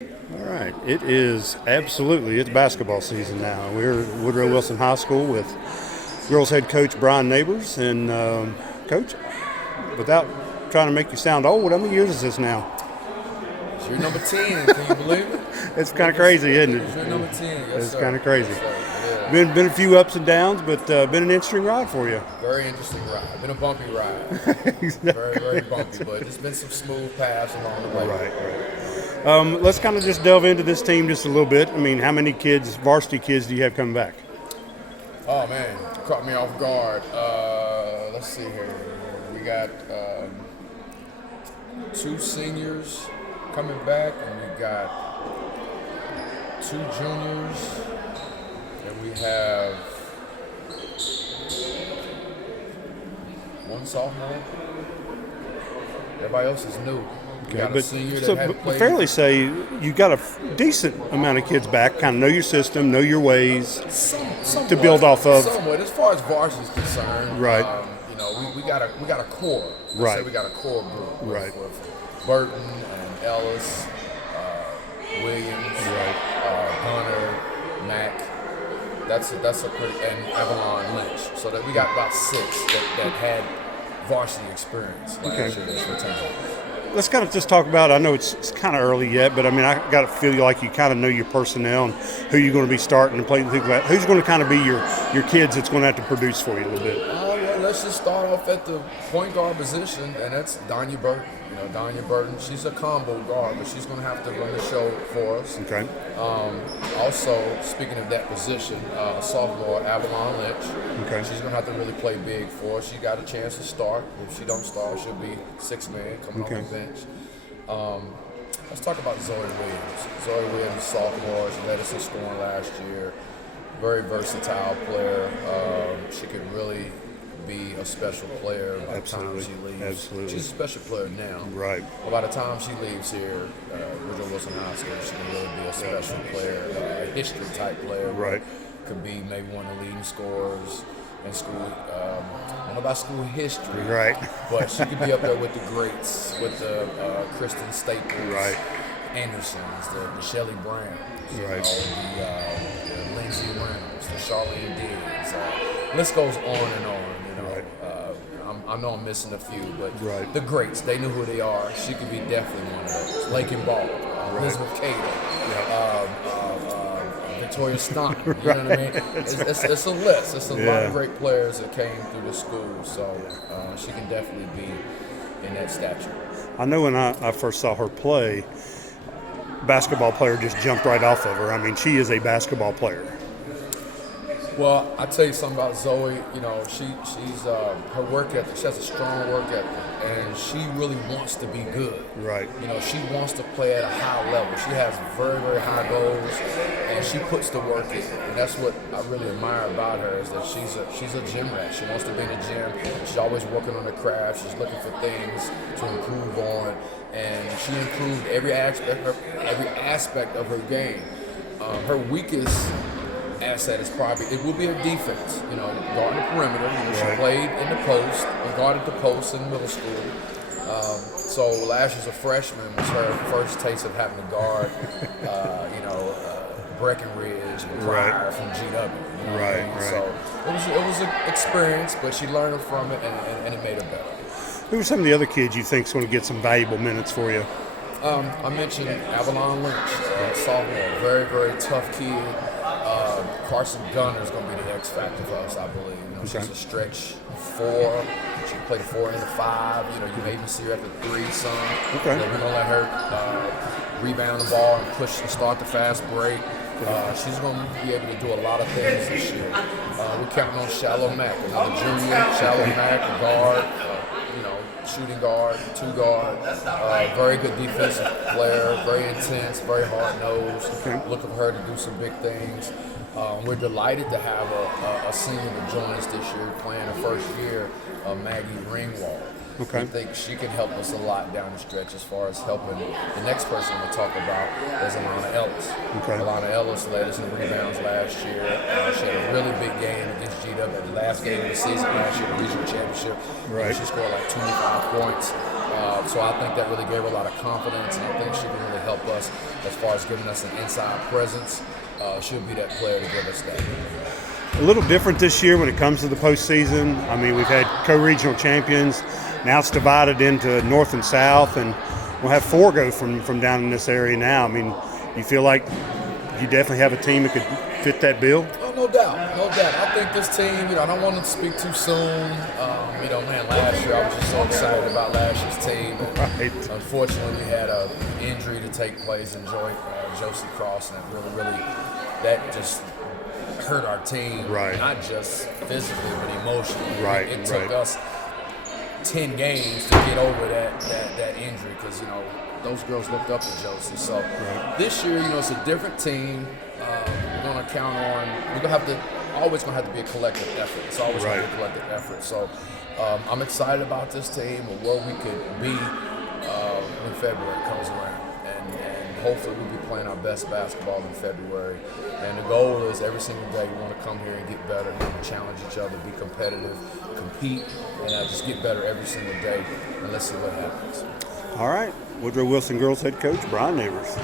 All right, it's basketball season now. We're at Woodrow Wilson High School with girls head coach Brian Nabors. And coach, without trying to make you sound old, how many years is this now? It's year number 10. Can you believe it? It's kind of crazy, isn't it? It's year number 10. Yes, It's sir. kind of crazy. Yes, sir. Yeah. Been a few ups and downs, but been an interesting ride for you. Very interesting ride. Been a bumpy ride. Very, very bumpy, but it's been some smooth paths along the way. Right. Let's kind of just delve into this team just a little bit. I mean, how many varsity kids, do you have coming back? Oh man, caught me off guard. Let's see here. We got 2 seniors coming back, and we got 2 juniors, and we have 1 sophomore. Everybody else is new. Okay, but fairly say you got a decent amount of kids back, kind of know your system, know your ways Somewhat, to build off of. Somewhat, as far as varsity is concerned, Right. We got a core. Right. Say we got a core group. Right. With Burton and Ellis, Williams, Hunter, Mack. That's a pretty, and Avalon Lynch. So that we got about 6 that had varsity experience last year that's returned. Let's kind of just talk about, I know it's kind of early yet, but I mean, I got to feel like you kind of know your personnel and who you're going to be starting and playing. Who's going to kind of be your kids that's going to have to produce for you a little bit? Well, let's just start off at the point guard position, and that's Donya Burton. Donya Burton, she's a combo guard, but she's going to have to run the show for us. Okay. Also, speaking of that position, sophomore Avalon Lynch. Okay. She's going to have to really play big for us. She got a chance to start. If she don't start, she'll be 6 man coming off the bench. Let's talk about Zoe Williams. Zoe Williams, sophomore. She led us in scoring last year. Very versatile player. She could really be a special player by the time she leaves. Absolutely. She's a special player now. Right. But by the time she leaves here, Woodrow Wilson High School, she can really be a special player, a history type player. Right. Could be maybe one of the leading scorers in school. I don't know about school history. Right. But she could be up there with the greats, with the Kristen Staples. Right. Andersons, the Shelley Browns, Right. The Lindsay Reynolds, the Charlene Diggs. List goes on and on. I know I'm missing a few, but the greats, they know who they are. She could be definitely one of those. Lakin Ball, Elizabeth Cater, Victoria Stein. You know what I mean? It's a list. It's a lot of great players that came through the school, so she can definitely be in that stature. I know when I first saw her play, basketball player just jumped right off of her. I mean, she is a basketball player. Well, I tell you something about Zoe. She's her work ethic. She has a strong work ethic, and she really wants to be good. Right. She wants to play at a high level. She has very, very high goals, and she puts the work in. And that's what I really admire about her is that she's a gym rat. She wants to be in the gym. She's always working on her craft. She's looking for things to improve on, and she improved every aspect of her game. Her weakest asset is it will be her defense, guarding the perimeter. She played in the post and guarded the post in middle school. So last year as a freshman was her first taste of having to guard, Breckenridge and Pryor from GW. So it was an experience, but she learned from it and it made her better. Who are some of the other kids you think is going to get some valuable minutes for you? I mentioned Avalon Lynch, sophomore, very, very tough kid. Carson Gunner is going to be the X factor for us, I believe. She's a stretch 4. She can play the 4 and the 5. You may even see her at the 3 some. Okay. We're going to let her rebound the ball and push and start the fast break. She's going to be able to do a lot of things this year. We're counting on Shallow Mack, another junior. Shallow Mack, a guard. Shooting guard, 2 guard, very good defensive player, very intense, very hard-nosed. Looking for her to do some big things. We're delighted to have a senior to join us this year, playing her first year, Maggie Ringwald. Okay. We think she can help us a lot down the stretch as far as helping. The next person we'll talk about is Alana Ellis. Okay. Alana Ellis led us in rebounds last year. She had a really big game against GW, the last game of the season last year, the regional championship. Right. She scored like 25 points. So I think that really gave her a lot of confidence, and I think she can really help us as far as giving us an inside presence. She'll be that player to give us that. A little different this year when it comes to the postseason. I mean, we've had co-regional champions. Now it's divided into North and South, and we'll have 4 go from down in this area now. I mean, you feel like you definitely have a team that could fit that bill? Oh, no doubt, no doubt. I think this team, I don't want to speak too soon. Last year I was just so excited about last year's team. Right. Unfortunately, we had an injury to take place in Josie Cross, and that just hurt our team. Right. Not just physically, but emotionally. Right. It took us 10 games to get over that injury because, those girls looked up to Josie. So this year, it's a different team. We're going to count on, always going to have to be a collective effort. It's always going to be a collective effort. So I'm excited about this team and where we could be when February comes around. And hopefully we'll be playing our best basketball in February. And the goal is every single day we want to come here and get better, challenge each other, be competitive, compete, and just get better every single day. And let's see what happens. All right. Woodrow Wilson Girls head coach Brian Nabors.